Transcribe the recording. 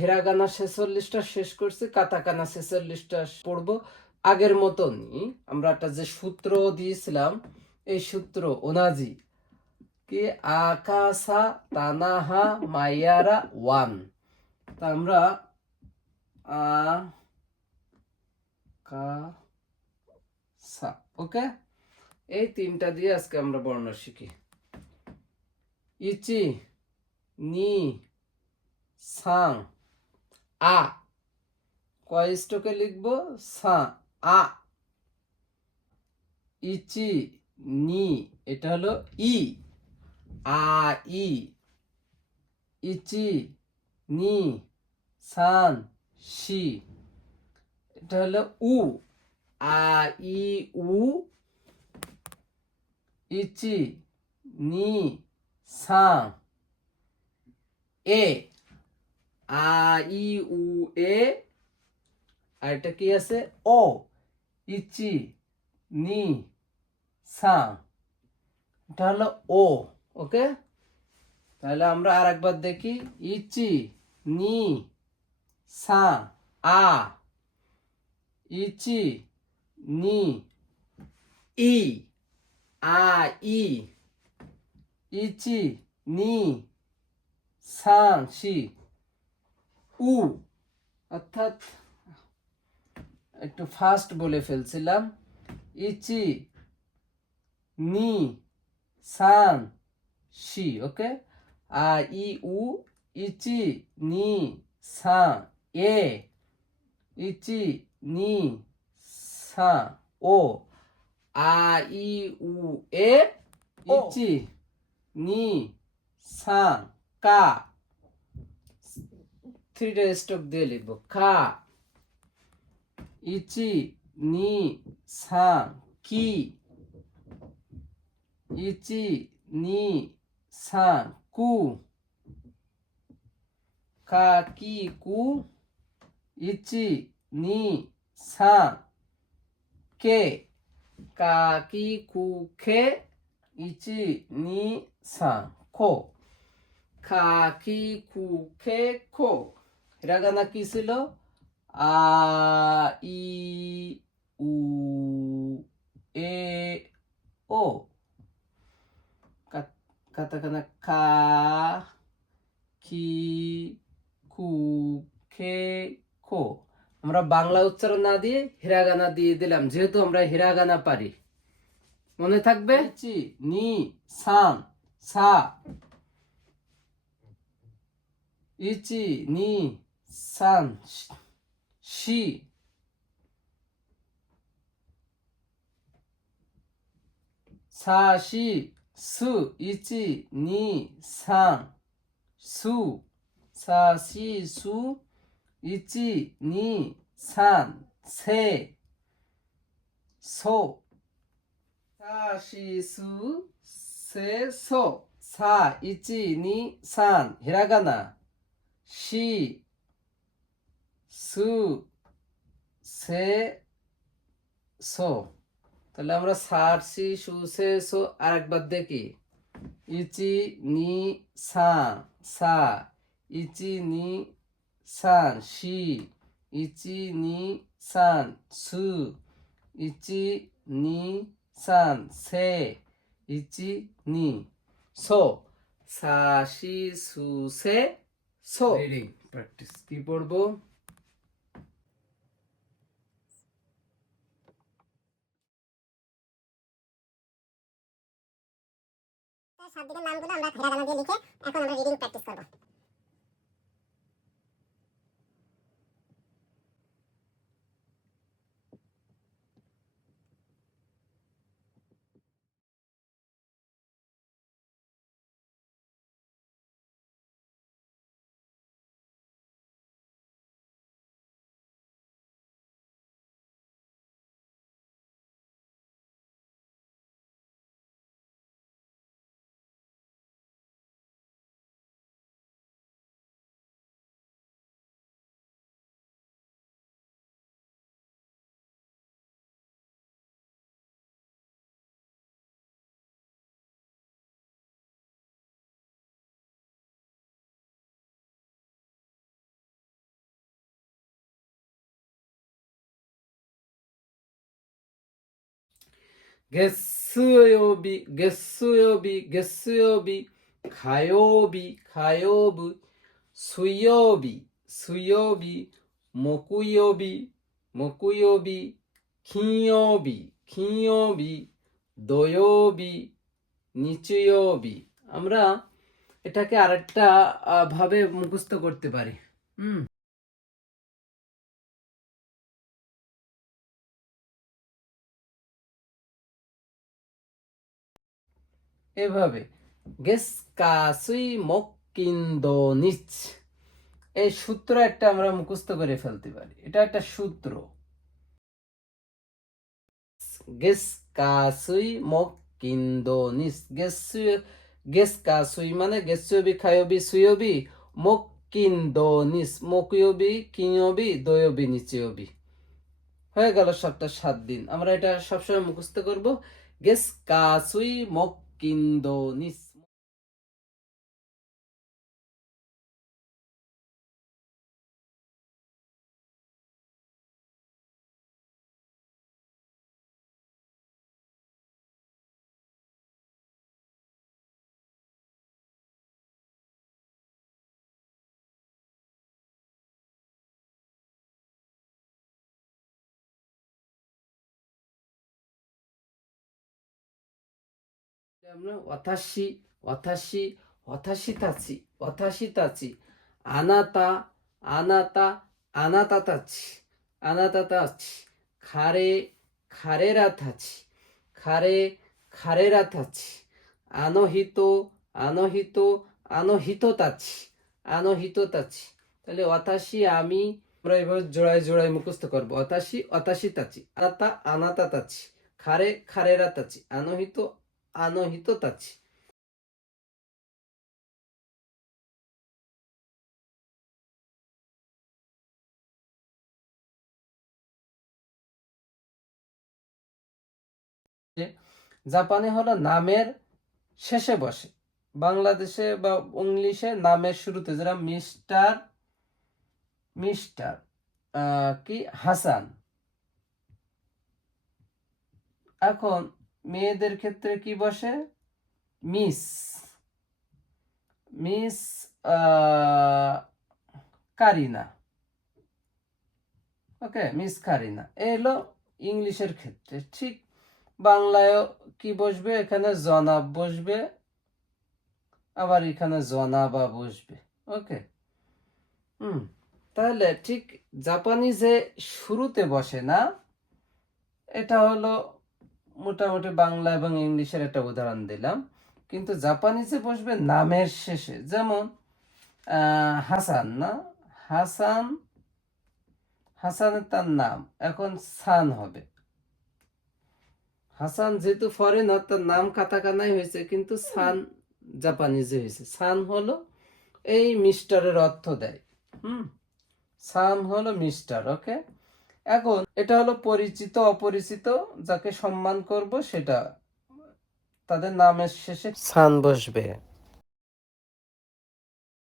Hiragana 46টা শেষ করছি, katakana 46টা পড়বো। আগের মতনই আমরা একটা যে সূত্র দিয়েছিলাম, এই সূত্র ওনাজি কি আকাশা তানাহা মাইয়ারা ওয়ান। তা আমরা আকাশা, ওকে, এই তিনটা দিয়ে আজকে আমরা বর্ণ শিখি। ইচি নি সাং আ, কয় স্টকে লিখবো? সা আ। ইচি নি, এটা হলো ই, আ ই। ইচি নি সান শি, এটা হলো উ, আ ই উ। ইচি নি সাং এ, আ ই উ এ। আর এটা কি আছে? ও। ইচি নি সাং, এটা হলো ও, ওকে। তাহলে আমরা আর একবার দেখি। ইচি নি সা আ, ইচি নি ই, আ ই। ইচি নি সাং শি, উ। অর্থাৎ একটু ফাস্ট বলে ফেলছিলাম। ইচি নি সান she, okay. A E uh. Itchy নি সাং এ, ইচি নি সাং ও, আ ই উ এ। ইচি নি সাং কা, থ্রিটা স্টক দিয়ে লিখবো কা। ইচি নি সাং কি, ইচি নি সাং কু, কা কি কু। ইচি নি সাং কে, কা কি কু খে। ইচি নি সাং খো, খা কি কু খে খো। হিরাগানা কি ছিল? আ ই উ এ ও। কাতাকানা কা কি কু খে খো। আমরা বাংলা উচ্চারণ না দিয়ে হিরাগানা দিয়ে দিলাম, যেহেতু আমরা হিরাগানা পারি। মনে থাকবে? ইচি নি সাং সা, ইচি নি সান শি, সা শি সু। ইচি নি সাং সু, সা শি সু। ইচি নি সান সে, সো, সা শি সু সে সো। সা ইচি নি সান হিরাগানা, শি সু সে সো। তাহলে আমরা সার সি সু সে সো আরেকবার দেখি। ইচি নি সাং সা, ইচি নি সান শি, ইচি নি সান সু, ইচি নি সান সে, ইচি নি সো। সা শি সু সে সো। রিডিং প্র্যাকটিস কি পড়বো? 7 দিনের নামগুলো আমরা হিরাগানা দিয়ে লিখে এখন আমরা রিডিং প্র্যাকটিস করব। 月曜日、月曜日、月曜日、火曜日、火曜日、水曜日、水曜日、木曜日、木曜日、金曜日、金曜日、土曜日、日曜日। আমরা এটাকে আরেকটা ভাবে মুখস্থ করতে পারি। এভাবে গেস কাসুই মক্কিন্দো নিচ, এই সূত্র একটা আমরা মুখস্থ করে ফেলতে পারি। এটা একটা সূত্র। গেস কাসুই মক্কিন্দো নিচ, গেস কাসুই মানে গেসুবি খায়বি সুয়বি, মক্কিন্দো নিচ মকুয়বি কিয়বি দয়বি নিচয়বি। হয়ে গেল সবটা 7 দিন। আমরা এটা সবসময় মুখস্থ করব। গেস কাসুই মক্কিন্দো নিচ। আমরা ওয়াতাশি, ওয়াতাশি, ওয়াতাশিতাচি, ওয়াতাশিতাচি, আনাতা, আনাতা, আনাতাতাচি, আনাতাতাচি, খারে, খারেরাতাচি, খারে, খারেরাতাচি, আনহিতো, আনহিতো, আনহিতোতাচি, আনহিতোতাচি। তাহলে ওয়াতাশি আমি, আমরা এভাবে জোড়ায় জোড়ায় মুখস্থ করবো। ওয়াতাশি, ওয়াতাশিতাচি, আনাতা, আনাতাতাচি, খারে, খারেরাতাচি, আনহিতো, আনহিতোতাচি। জাপানে হলো নামের শেষে বসে, বাংলাদেশে বা ইংলিশে নামের শুরুতে, যেটা মিস্টার, মিস্টার কি হাসান। এখন মেয়েদের ক্ষেত্রে কি বসে? Miss, miss Kareena. Okay, miss Kareena. এলো ইংলিশের ক্ষেত্রে। ঠিক বাংলায়ও কি বসবে? এখানে জনাব বসবে, আবার এখানে জনাবা বসবে। ওকে, তাহলে ঠিক জাপানিজে শুরুতে বসে না, এটা হলো মোটামুটি বাংলা এবং ইংলিশের একটা উদাহরণ দিলাম। কিন্তু জাপানিজে বসবে নামের শেষে। যেমন হাসান, না হাসান, হাসানের তার নাম, এখন সান হবে। হাসান যেহেতু ফরেনার, তার নাম কাতাকানাই হয়েছে, কিন্তু সান জাপানিজে হয়েছে। সান হলো এই মিস্টারের অর্থ দেয়। সান হলো মিস্টার। ওকে, এখন এটা হলো পরিচিত অপরিচিত, যাকে সম্মান করব সেটা তাদের নামের শেষে সান বসবে।